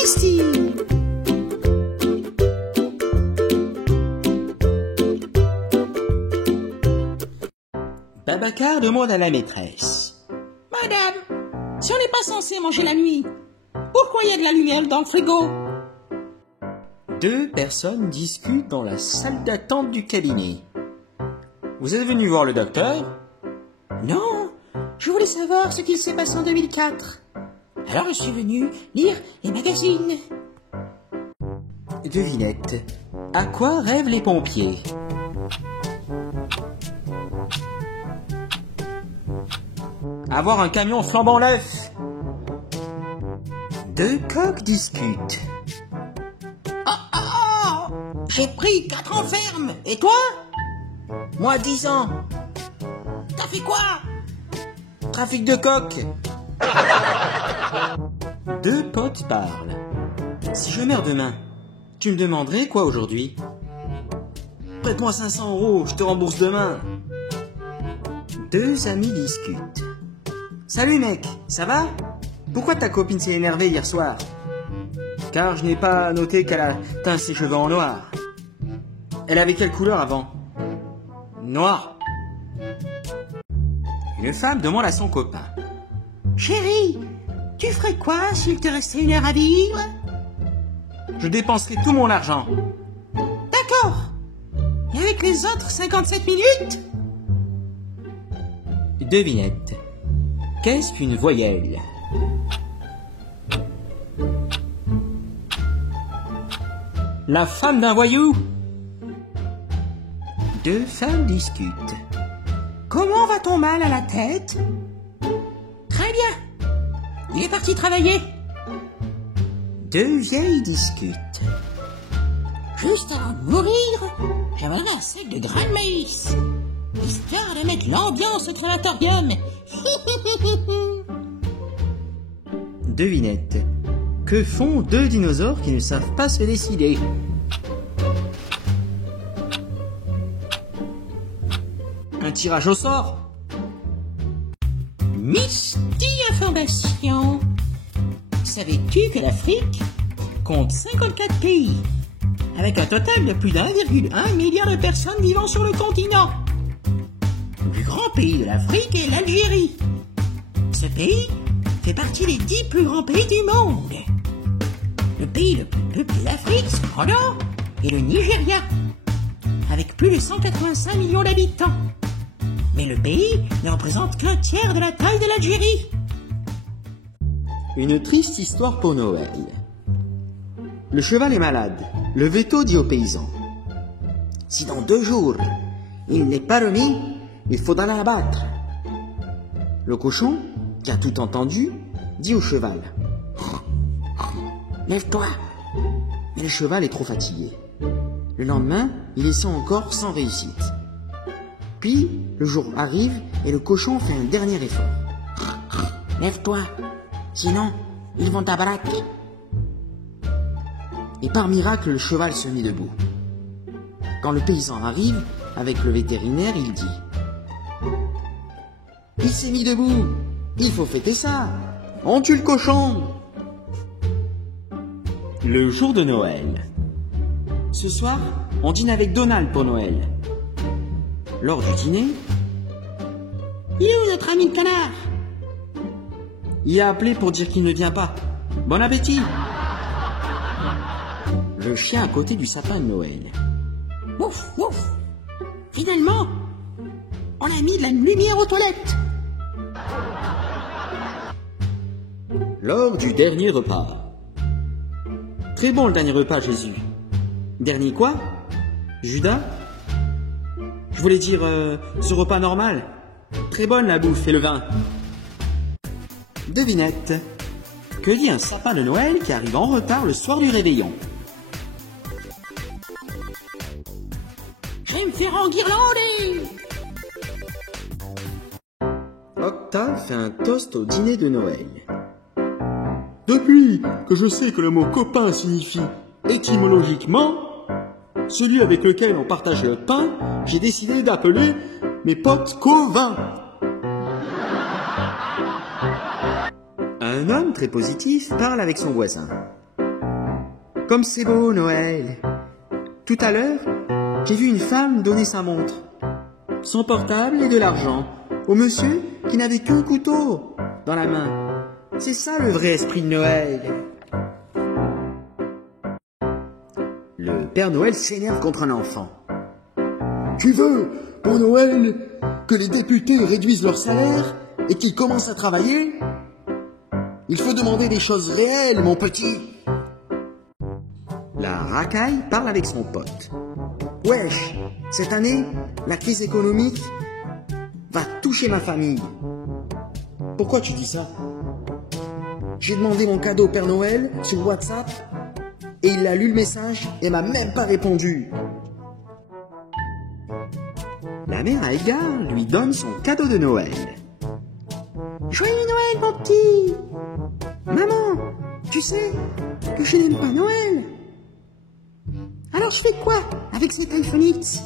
Misty. Babacar demande à la maîtresse. Madame, si on n'est pas censé manger la nuit, pourquoi il y a de la lumière dans le frigo? Deux personnes discutent dans la salle d'attente du cabinet. Vous êtes venu voir le docteur? Non, je voulais savoir ce qu'il s'est passé en 2004. Alors je suis venu lire les magazines. Devinette. À quoi rêvent les pompiers? Avoir un camion flambant neuf. Deux coqs discutent. J'ai pris 4 ans ferme. Et toi? Moi 10 ans. T'as fait quoi? Trafic de coq. Deux potes parlent. Si je meurs demain, tu me demanderais quoi aujourd'hui? Prête-moi 500 €, je te rembourse demain. Deux amis discutent. Salut mec, ça va? Pourquoi ta copine s'est énervée hier soir? Car je n'ai pas noté qu'elle a teint ses cheveux en noir. Elle avait quelle couleur avant? Noir. Une femme demande à son copain. Chérie, tu ferais quoi s'il te restait 1 heure à vivre? Je dépenserai tout mon argent. D'accord. Et avec les autres 57 minutes? Devinette. Qu'est-ce qu'une voyelle? La femme d'un voyou. Deux femmes discutent. Comment va ton mal à la tête? Très bien. Il est parti travailler. Deux vieilles discutent. Juste avant de mourir, j'aimerais un sac de grains de maïs, histoire de mettre l'ambiance au crématorium. Devinette. Que font deux dinosaures qui ne savent pas se décider? Un tirage au sort. Misty Information. Savais-tu que l'Afrique compte 54 pays, avec un total de plus d'1,1 milliard de personnes vivant sur le continent? Le plus grand pays de l'Afrique est l'Algérie. Ce pays fait partie des 10 plus grands pays du monde. Le pays le plus peuplé d'Afrique, cependant, est le Nigeria, avec plus de 185 millions d'habitants. Mais le pays ne représente qu'un tiers de la taille de l'Algérie. Une triste histoire pour Noël. Le cheval est malade. Le veto dit aux paysans. Si dans 2 jours, il n'est pas remis, il faudra l'abattre. Le cochon, qui a tout entendu, dit au cheval. Lève-toi. Mais le cheval est trop fatigué. Le lendemain, il descend encore sans réussite. Puis, le jour arrive et le cochon fait un dernier effort. Lève-toi, sinon, ils vont t'abattre. Et par miracle, le cheval se mit debout. Quand le paysan arrive, avec le vétérinaire, il dit « Il s'est mis debout, il faut fêter ça, on tue le cochon !» Le jour de Noël. Ce soir, on dîne avec Donald pour Noël. Lors du dîner, Il est où notre ami le canard? il a appelé pour dire qu'il ne vient pas. Bon appétit! Le chien à côté du sapin de Noël. Ouf, ouf. Finalement, on a mis de la lumière aux toilettes. Lors du dernier repas. Très bon le dernier repas, Jésus. Dernier quoi? Judas? Je voulais dire ce repas normal. Très bonne la bouffe et le vin. Devinette. Que dit un sapin de Noël qui arrive en retard le soir du réveillon? Je vais me faire enguirlander. Octave fait un toast au dîner de Noël. Depuis que je sais que le mot copain signifie étymologiquement celui avec lequel on partage le pain, j'ai décidé d'appeler mes potes covins. Un homme très positif parle avec son voisin. comme c'est beau Noël. Tout à l'heure, j'ai vu une femme donner sa montre, son portable et de l'argent au monsieur qui n'avait qu'un couteau dans la main. C'est ça le vrai esprit de Noël. Le Père Noël s'énerve contre un enfant. Tu veux, pour Noël, que les députés réduisent leur salaire et qu'ils commencent à travailler? Il faut demander des choses réelles, mon petit. La racaille parle avec son pote. Wesh, cette année, la crise économique va toucher ma famille. Pourquoi tu dis ça? J'ai demandé mon cadeau au Père Noël sur WhatsApp et il a lu le message et m'a même pas répondu. La mère à Edgar lui donne son cadeau de Noël. Joyeux Noël, mon petit! Maman, tu sais que je n'aime pas Noël. Alors je fais quoi avec cet iPhone X?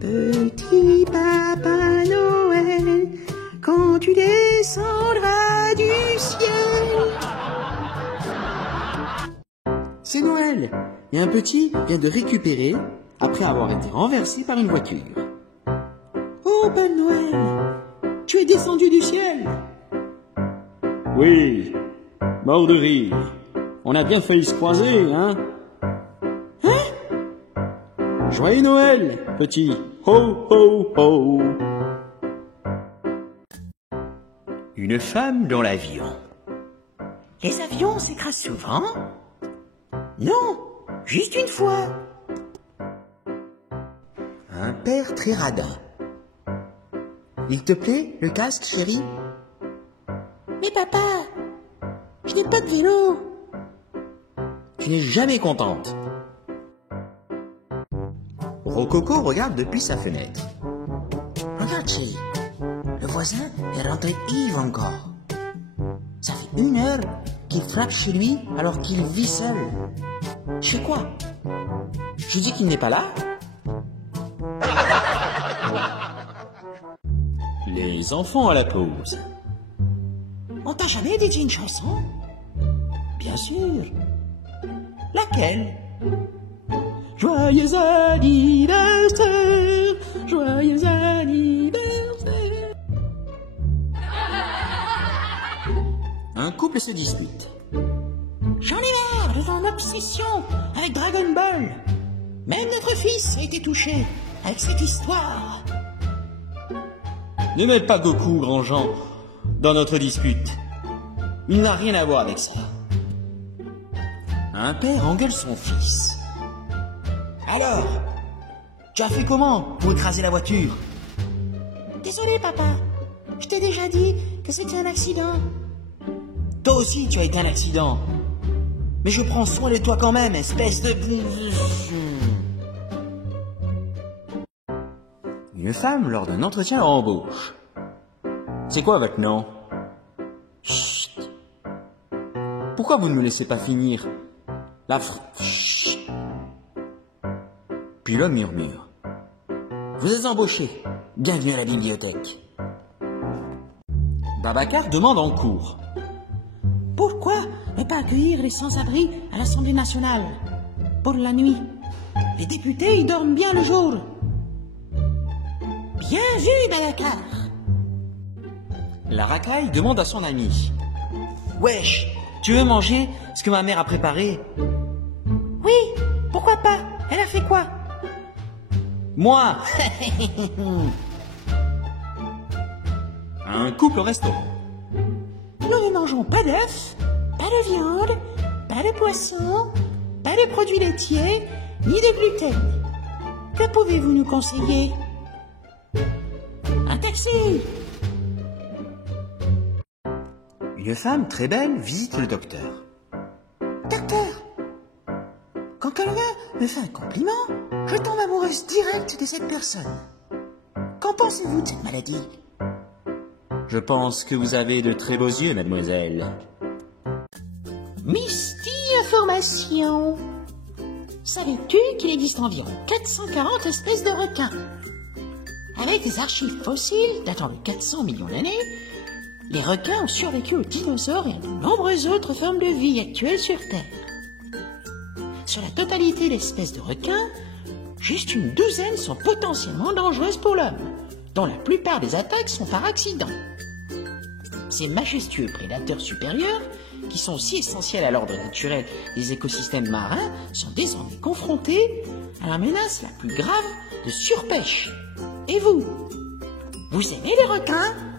Petit papa Noël, quand tu descendras du ciel. C'est Noël et un petit vient de récupérer après avoir été renversé par une voiture. Oh Père Noël, tu es descendu du ciel. Oui, mort de rire. On a bien failli se croiser, hein? Joyeux Noël, petit. Ho, ho, ho. Une femme dans l'avion. Les avions s'écrasent souvent? Non, juste une fois. Un père très radin. Il te plaît, le casque, chérie? Mais papa, je n'ai pas de vélo. Tu n'es jamais contente. Rococo regarde depuis sa fenêtre. Regarde, chérie. Le voisin est rentré ivre encore. Ça fait 1 heure qu'il frappe chez lui alors qu'il vit seul. Je fais quoi? Je dis qu'il n'est pas là? Les enfants à la pause. On t'a jamais dédié une chanson? Bien sûr. Laquelle? Joyeux anniversaire, joyeux anniversaire. Un couple se dispute. J'en ai marre de ton obsession avec Dragon Ball. Même notre fils a été touché avec cette histoire. Ne mets pas Goku, grand Jean, dans notre dispute. Il n'a rien à voir avec ça. Un père engueule son fils. Alors, tu as fait comment pour écraser la voiture? Désolé papa, je t'ai déjà dit que c'était un accident. Toi aussi tu as été un accident. Mais je prends soin de toi quand même, espèce de... Une femme lors d'un entretien d'embauche. C'est quoi votre nom? Chut. Pourquoi vous ne me laissez pas finir? Chut. Puis l'homme murmure. Vous êtes embauché. Bienvenue à la bibliothèque. Babacar demande en cours. Pourquoi ne pas accueillir les sans-abri à l'Assemblée nationale pour la nuit? Les députés y dorment bien le jour. Bien vu, Babacar. La racaille demande à son ami. Wesh, tu veux manger ce que ma mère a préparé? Oui, pourquoi pas? Elle a fait quoi? Moi. Un couple au restaurant. Nous ne mangeons pas d'œufs, pas de viande, pas de poisson, pas de produits laitiers, ni de gluten. Que pouvez-vous nous conseiller? Un taxi! Une femme très belle visite le docteur. Docteur, quand quelqu'un me fait un compliment, je tombe amoureuse directe de cette personne. Qu'en pensez-vous de cette maladie? Je pense que vous avez de très beaux yeux, mademoiselle. Misty Information. Savais-tu qu'il existe environ 440 espèces de requins? Avec des archives fossiles datant de 400 millions d'années, les requins ont survécu aux dinosaures et à de nombreuses autres formes de vie actuelles sur Terre. Sur la totalité d'espèces de requins, juste une douzaine sont potentiellement dangereuses pour l'homme, dont la plupart des attaques sont par accident. Ces majestueux prédateurs supérieurs, qui sont si essentiels à l'ordre naturel des écosystèmes marins, sont désormais confrontés à la menace la plus grave de surpêche. Et vous aimez les requins ?